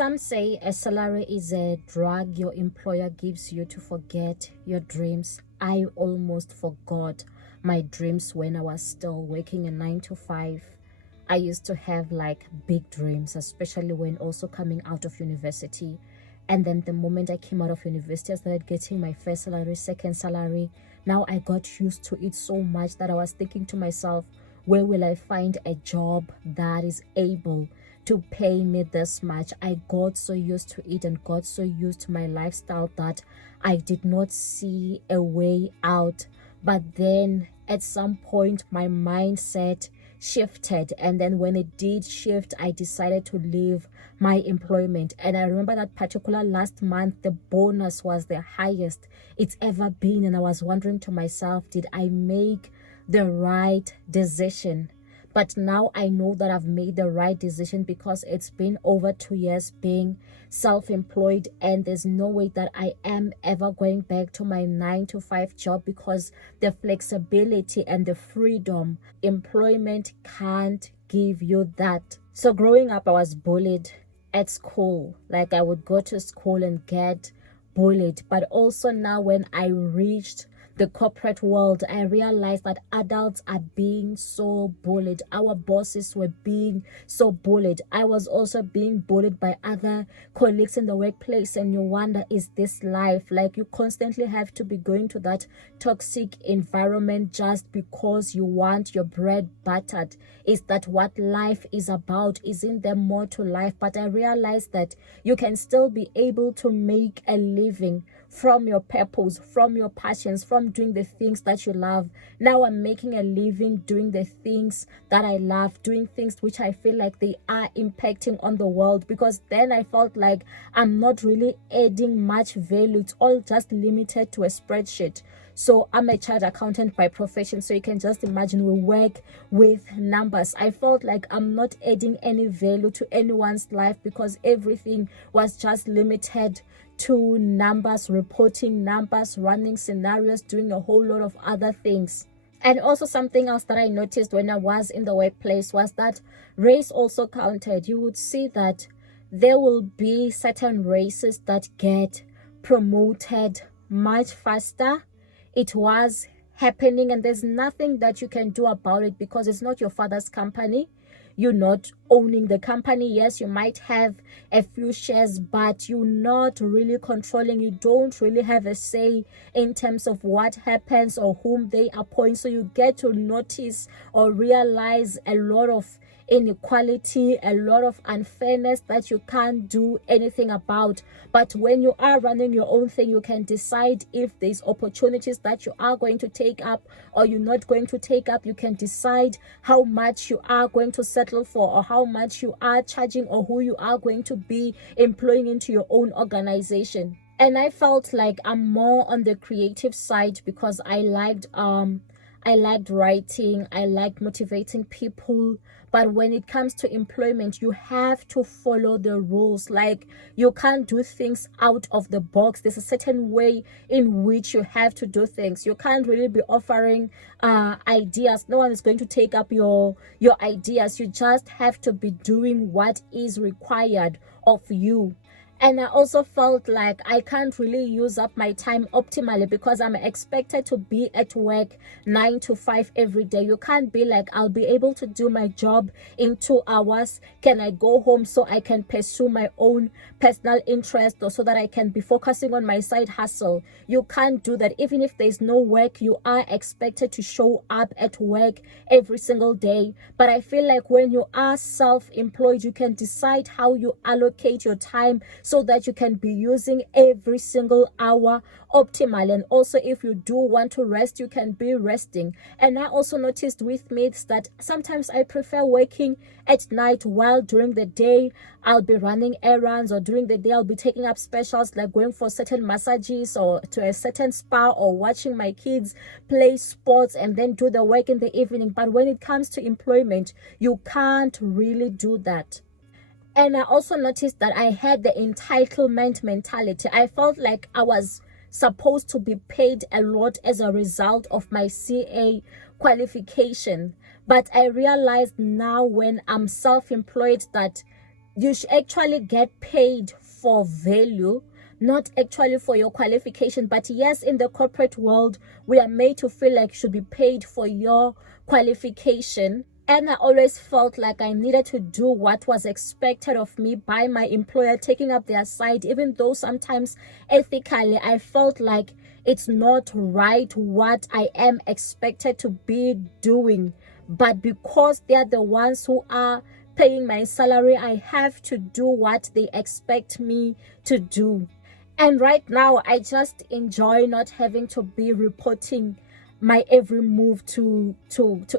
Some say a salary is a drug your employer gives you to forget your dreams. I almost forgot my dreams when I was still working a 9 to 5. I used to have like big dreams, especially when also coming out of university. And then the moment I came out of university, I started getting my first salary, second salary. Now I got used to it so much that I was thinking to myself, where will I find a job that is able to pay me this much? I got so used to it and got so used to my lifestyle that I did not see a way out. But then at some point my mindset shifted, and then when it did shift, I decided to leave my employment. And I remember that particular last month the bonus was the highest it's ever been, and I was wondering to myself, did I make the right decision? But now I know that I've made the right decision, because it's been over 2 years being self-employed, and there's no way that I am ever going back to my 9 to 5 job, because the flexibility and the freedom employment can't give you that. So growing up, I was bullied at school. Like, I would go to school and get bullied. But also now when I reached the corporate world, I realized that adults are being so bullied. Our bosses were being so bullied. I was also being bullied by other colleagues in the workplace, and you wonder, is this life? Like, you constantly have to be going to that toxic environment just because you want your bread buttered. Is that what life is about? Isn't there more to life? But I realized that you can still be able to make a living from your purpose, from your passions, from doing the things that you love. Now I'm making a living doing the things that I love, doing things which I feel like they are impacting on the world, because then I felt like I'm not really adding much value. It's all just limited to a spreadsheet. So I'm a chartered accountant by profession, so you can just imagine we work with numbers. I felt like I'm not adding any value to anyone's life, because everything was just limited to numbers, reporting numbers, running scenarios, doing a whole lot of other things. And also something else that I noticed when I was in the workplace was that race also counted. You would see that there will be certain races that get promoted much faster. It was happening, and there's nothing that you can do about it, because it's not your father's company. You're not owning the company. Yes, you might have a few shares, but you're not really controlling. You don't really have a say in terms of what happens or whom they appoint. So you get to notice or realize a lot of inequality, a lot of unfairness that you can't do anything about. But when you are running your own thing, you can decide if there's opportunities that you are going to take up or you're not going to take up. You can decide how much you are going to settle for, or how much you are charging, or who you are going to be employing into your own organization. And I felt like I'm more on the creative side, because I liked writing, I liked motivating people. But when it comes to employment, you have to follow the rules. Like, you can't do things out of the box. There's a certain way in which you have to do things. You can't really be offering ideas. No one is going to take up your ideas. You just have to be doing what is required of you. And I also felt like I can't really use up my time optimally, because I'm expected to be at work 9 to 5 every day. You can't be like, I'll be able to do my job in 2 hours. Can I go home so I can pursue my own personal interest, or so that I can be focusing on my side hustle? You can't do that. Even if there's no work, you are expected to show up at work every single day. But I feel like when you are self-employed, you can decide how you allocate your time, so that you can be using every single hour optimally. And also, if you do want to rest, you can be resting. And I also noticed with mates that sometimes I prefer working at night, while during the day I'll be running errands, or during the day I'll be taking up specials like going for certain massages or to a certain spa, or watching my kids play sports, and then do the work in the evening. But when it comes to employment, you can't really do that. And I also noticed that I had the entitlement mentality. I felt like I was supposed to be paid a lot as a result of my CA qualification. But I realized now, when I'm self-employed, that You should actually get paid for value, not actually for your qualification. But yes, in the corporate world, we are made to feel like you should be paid for your qualification. And I always felt like I needed to do what was expected of me by my employer, taking up their side, even though sometimes ethically I felt like it's not right what I am expected to be doing. But because they're the ones who are paying my salary, I have to do what they expect me to do. And right now, I just enjoy not having to be reporting my every move to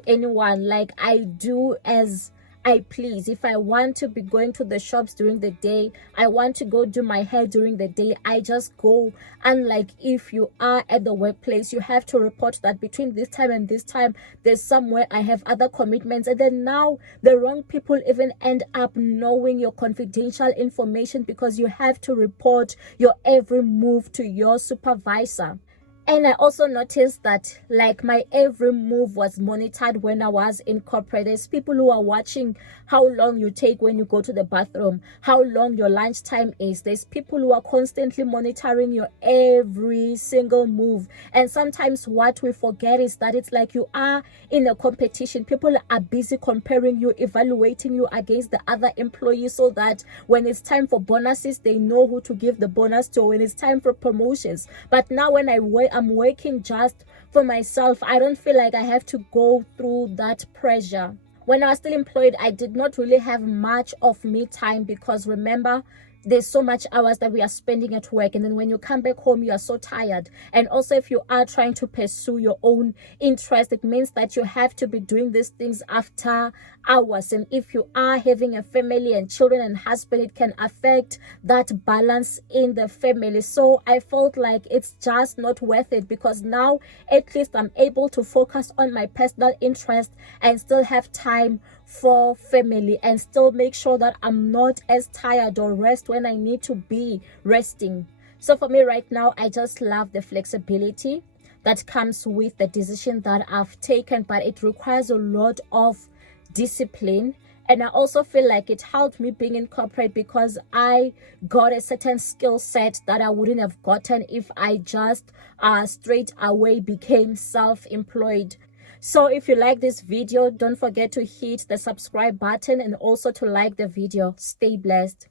anyone. Like, I do as I please. If I want to be going to the shops during the day, I want to go do my hair during the day, I just go. Unlike if you are at the workplace, you have to report that between this time and this time there's somewhere I have other commitments, and then now the wrong people even end up knowing your confidential information because you have to report your every move to your supervisor. And I also noticed that like my every move was monitored when I was in corporate. There's people who are watching how long you take when you go to the bathroom, how long your lunch time is. There's people who are constantly monitoring your every single move. And sometimes what we forget is that it's like you are in a competition. People are busy comparing you, evaluating you against the other employees, so that when it's time for bonuses, they know who to give the bonus to. When it's time for promotions. But now when I'm working just for myself, I don't feel like I have to go through that pressure. When I was still employed, I did not really have much of me time, because remember, there's so much hours that we are spending at work, and then when you come back home you are so tired. And also, if you are trying to pursue your own interest, it means that you have to be doing these things after hours. And if you are having a family and children and husband, it can affect that balance in the family. So I felt like it's just not worth it, because now at least I'm able to focus on my personal interest and still have time for family, and still make sure that I'm not as tired or rest when I need to be resting. So for me right now, I just love the flexibility that comes with the decision that I've taken, but it requires a lot of discipline. And I also feel like it helped me being in corporate, because I got a certain skill set that I wouldn't have gotten if I just straight away became self-employed. So if you like this video, don't forget to hit the subscribe button and also to like the video. Stay blessed.